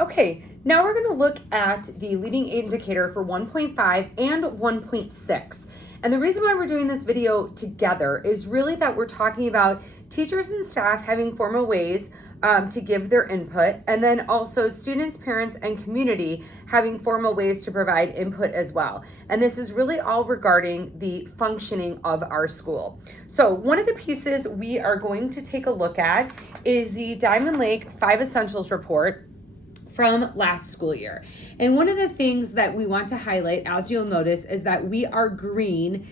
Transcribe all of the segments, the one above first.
Okay, now we're going to look at the leading indicator for 1.5 and 1.6. And the reason why we're doing this video together is really that we're talking about teachers and staff having formal ways to give their input, and then also students, parents, and community having formal ways to provide input as well. And this is really all regarding the functioning of our school. So one of the pieces we are going to take a look at is the Diamond Lake 5 Essentials Report from last school year. And one of the things that we want to highlight, as you'll notice, is that we are green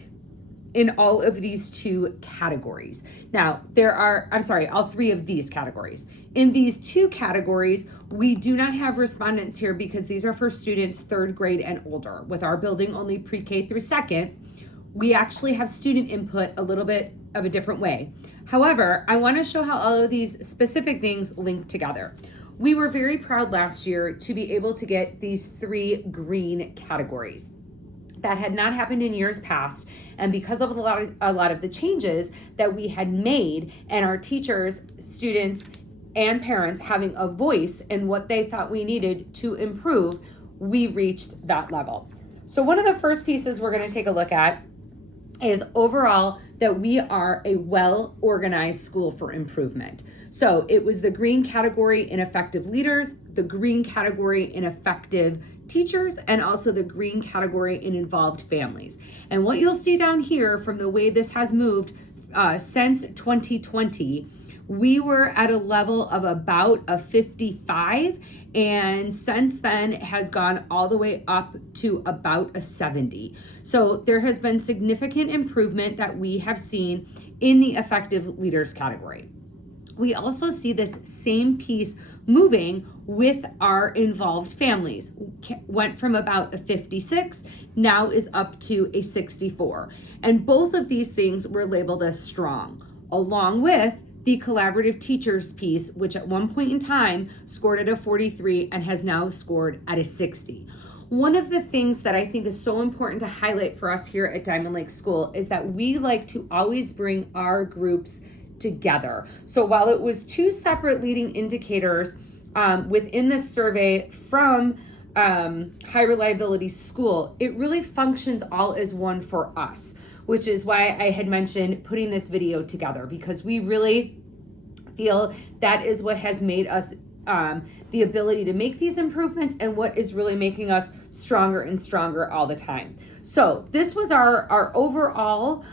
in all of these two categories. Now, all three of these categories. In these two categories, we do not have respondents here because these are for students 3rd grade and older. With our building only pre-K through 2nd, we actually have student input a little bit of a different way. However, I want to show how all of these specific things link together. We were very proud last year to be able to get these 3 green categories. That had not happened in years past, and because of a lot of the changes that we had made, and our teachers, students, and parents having a voice in what they thought we needed to improve, we reached that level. So one of the first pieces we're going to take a look at is overall that we are a well-organized school for improvement. So it was the green category in effective leaders, the green category in effective teachers, and also the green category in involved families. And what you'll see down here from the way this has moved since 2020, we were at a level of about a 55, and since then it has gone all the way up to about a 70. So there has been significant improvement that we have seen in the effective leaders category. We also see this same piece moving with our involved families. Went from about a 56, now is up to a 64. And both of these things were labeled as strong, along with the collaborative teachers piece, which at one point in time scored at a 43 and has now scored at a 60. One of the things that I think is so important to highlight for us here at Diamond Lake School is that we like to always bring our groups together. So while it was 2 separate leading indicators within the survey from High Reliability School, it really functions all as one for us, which is why I had mentioned putting this video together, because we really feel that is what has made us the ability to make these improvements and what is really making us stronger and stronger all the time. So this was our overall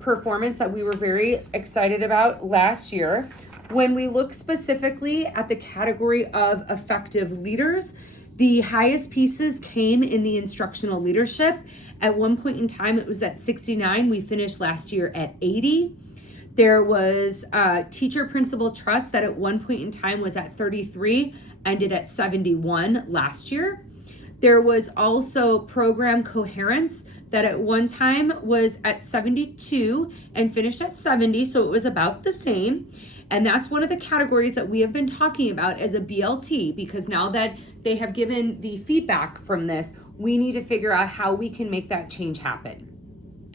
performance that we were very excited about last year. When we look specifically at the category of effective leaders, the highest pieces came in the instructional leadership. At one point in time, it was at 69. We finished last year at 80. There was teacher principal trust that at one point in time was at 33, ended at 71 last year. There was also program coherence that at one time was at 72 and finished at 70, so it was about the same. And that's one of the categories that we have been talking about as a BLT, because now that they have given the feedback from this, we need to figure out how we can make that change happen.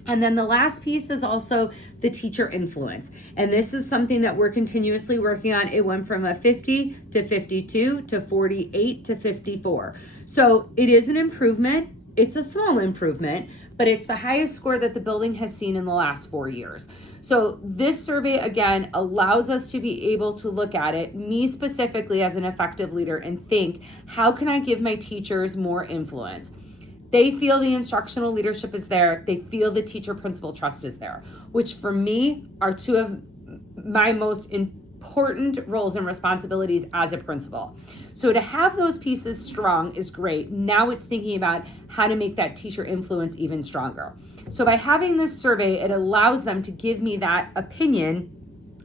And then the last piece is also the teacher influence. And this is something that we're continuously working on. It went from a 50 to 52 to 48 to 54. So it is an improvement. It's a small improvement, but it's the highest score that the building has seen in the last 4 years. So this survey, again, allows us to be able to look at it, me specifically as an effective leader, and think, how can I give my teachers more influence? They feel the instructional leadership is there. They feel the teacher principal trust is there, which for me are 2 of my most important roles and responsibilities as a principal. So to have those pieces strong is great. Now it's thinking about how to make that teacher influence even stronger. So by having this survey, it allows them to give me that opinion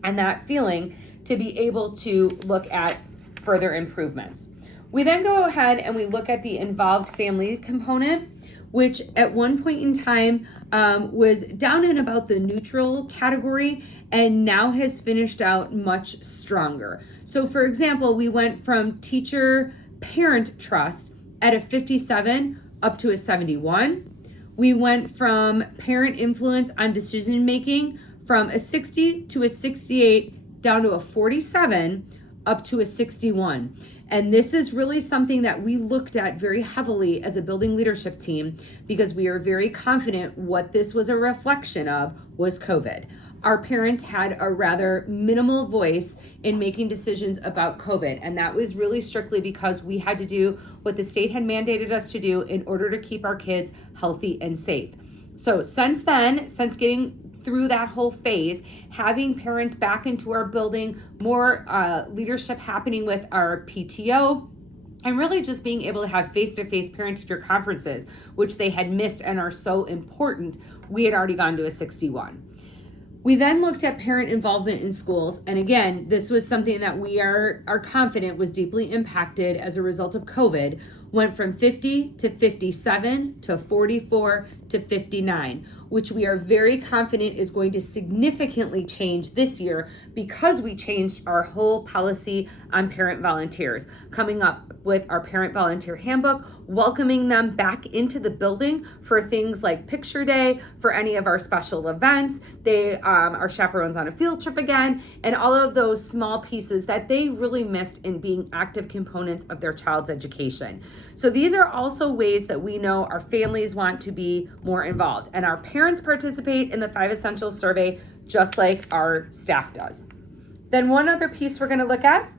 and that feeling to be able to look at further improvements. We then go ahead and we look at the involved family component, which at one point in time was down in about the neutral category and now has finished out much stronger. So for example, we went from teacher parent trust at a 57 up to a 71. We went from parent influence on decision making from a 60 to a 68 down to a 47 up to a 61. And this is really something that we looked at very heavily as a building leadership team because we are very confident what this was a reflection of was COVID. Our parents had a rather minimal voice in making decisions about COVID. And that was really strictly because we had to do what the state had mandated us to do in order to keep our kids healthy and safe. So since then, since getting through that whole phase, having parents back into our building, more leadership happening with our PTO, and really just being able to have face-to-face parent-teacher conferences, which they had missed and are so important, we had already gone to a 61. We then looked at parent involvement in schools. And again, this was something that we are confident was deeply impacted as a result of COVID, went from 50 to 57 to 44 to 59, which we are very confident is going to significantly change this year because we changed our whole policy on parent volunteers, coming up with our parent volunteer handbook, welcoming them back into the building for things like picture day, for any of our special events. They are chaperones on a field trip again, and all of those small pieces that they really missed in being active components of their child's education. So these are also ways that we know our families want to be more involved, and our parents participate in the 5 Essentials survey just like our staff does. Then one other piece we're going to look at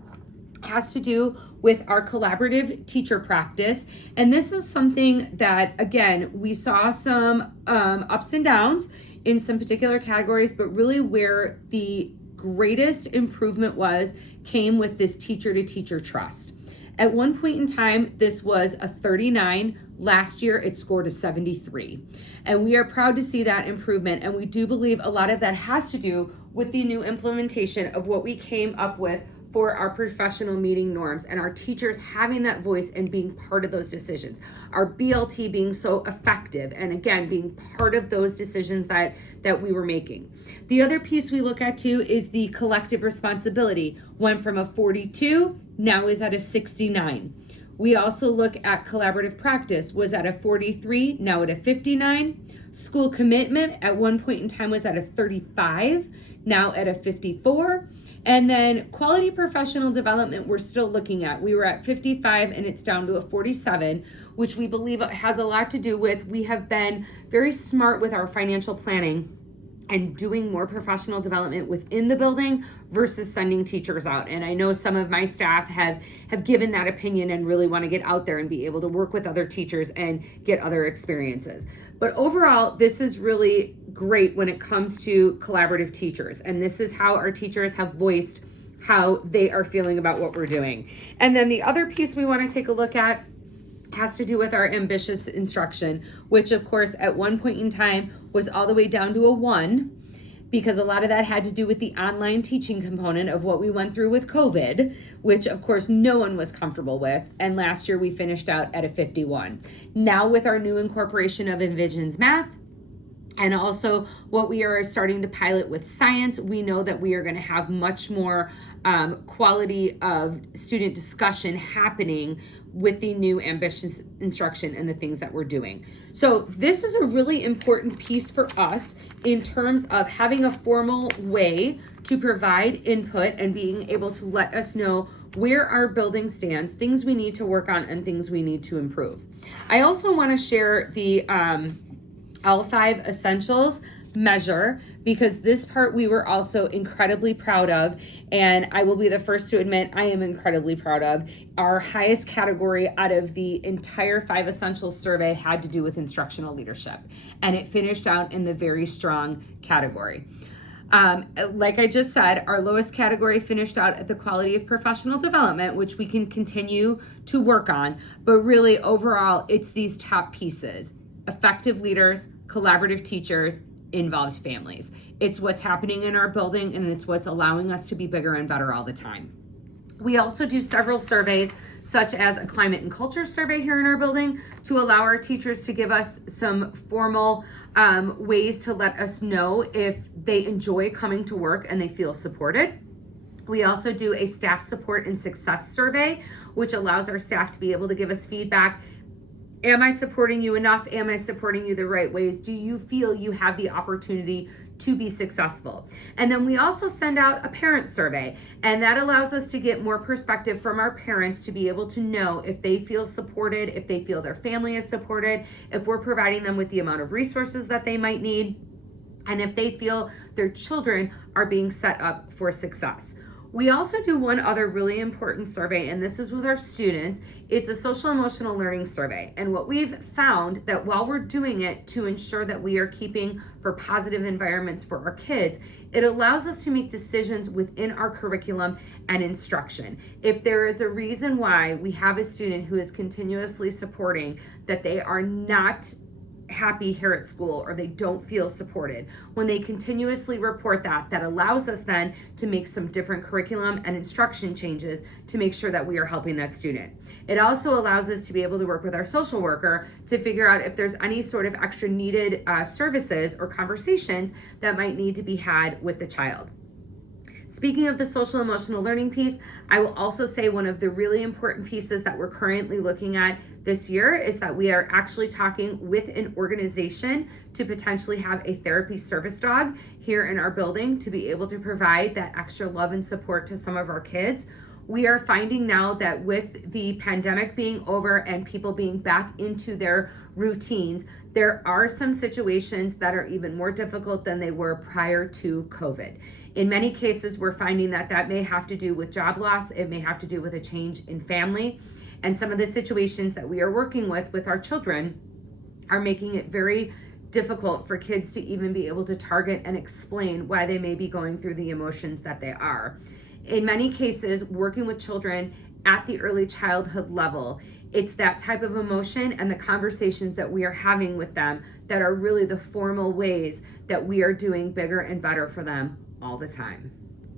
has to do with our collaborative teacher practice. And this is something that, again, we saw some ups and downs in some particular categories, but really where the greatest improvement came with this teacher to teacher trust. At one point in time, this was a 39. Last year, it scored a 73. And we are proud to see that improvement. And we do believe a lot of that has to do with the new implementation of what we came up with for our professional meeting norms and our teachers having that voice and being part of those decisions. Our BLT being so effective and again, being part of those decisions that we were making. The other piece we look at too is the collective responsibility. Went from a 42, now is at a 69. We also look at collaborative practice, was at a 43, now at a 59. School commitment at one point in time was at a 35, now at a 54. And then quality professional development, we're still looking at. We were at 55 and it's down to a 47, which we believe has a lot to do with we have been very smart with our financial planning and doing more professional development within the building versus sending teachers out. And I know some of my staff have given that opinion and really want to get out there and be able to work with other teachers and get other experiences. But overall, this is really great when it comes to collaborative teachers. And this is how our teachers have voiced how they are feeling about what we're doing. And then the other piece we want to take a look at has to do with our ambitious instruction, which of course at one point in time was all the way down to a 1, because a lot of that had to do with the online teaching component of what we went through with COVID, which of course no one was comfortable with. And last year we finished out at a 51. Now with our new incorporation of Envisions Math, and also what we are starting to pilot with science, we know that we are going to have much more quality of student discussion happening with the new ambitious instruction and the things that we're doing. So this is a really important piece for us in terms of having a formal way to provide input and being able to let us know where our building stands, things we need to work on, and things we need to improve. I also want to share the L5 Essentials measure, because this part we were also incredibly proud of, and I will be the first to admit I am incredibly proud of. Our highest category out of the entire 5 Essentials survey had to do with instructional leadership, and it finished out in the very strong category. Like I just said, our lowest category finished out at the quality of professional development, which we can continue to work on, but really overall it's these top pieces: effective leaders, collaborative teachers, involved families. It's what's happening in our building, and it's what's allowing us to be bigger and better all the time. We also do several surveys, such as a climate and culture survey here in our building, to allow our teachers to give us some formal ways to let us know if they enjoy coming to work and they feel supported. We also do a staff support and success survey, which allows our staff to be able to give us feedback. Am I supporting you enough? Am I supporting you the right ways? Do you feel you have the opportunity to be successful. And then we also send out a parent survey, and that allows us to get more perspective from our parents to be able to know if they feel supported, if they feel their family is supported, if we're providing them with the amount of resources that they might need, and if they feel their children are being set up for success. We also do one other really important survey, and this is with our students. It's a social emotional learning survey. And what we've found that while we're doing it to ensure that we are keeping for positive environments for our kids, it allows us to make decisions within our curriculum and instruction. If there is a reason why we have a student who is continuously supporting that they are not happy here at school or they don't feel supported, when they continuously report that, that allows us then to make some different curriculum and instruction changes to make sure that we are helping that student. It also allows us to be able to work with our social worker to figure out if there's any sort of extra needed services or conversations that might need to be had with the child. Speaking of the social emotional learning piece, I will also say one of the really important pieces that we're currently looking at this year is that we are actually talking with an organization to potentially have a therapy service dog here in our building to be able to provide that extra love and support to some of our kids. We are finding now that with the pandemic being over and people being back into their routines, there are some situations that are even more difficult than they were prior to COVID. In many cases, we're finding that that may have to do with job loss. It may have to do with a change in family. And some of the situations that we are working with our children are making it very difficult for kids to even be able to target and explain why they may be going through the emotions that they are. In many cases, working with children at the early childhood level, it's that type of emotion and the conversations that we are having with them that are really the formal ways that we are doing bigger and better for them all the time.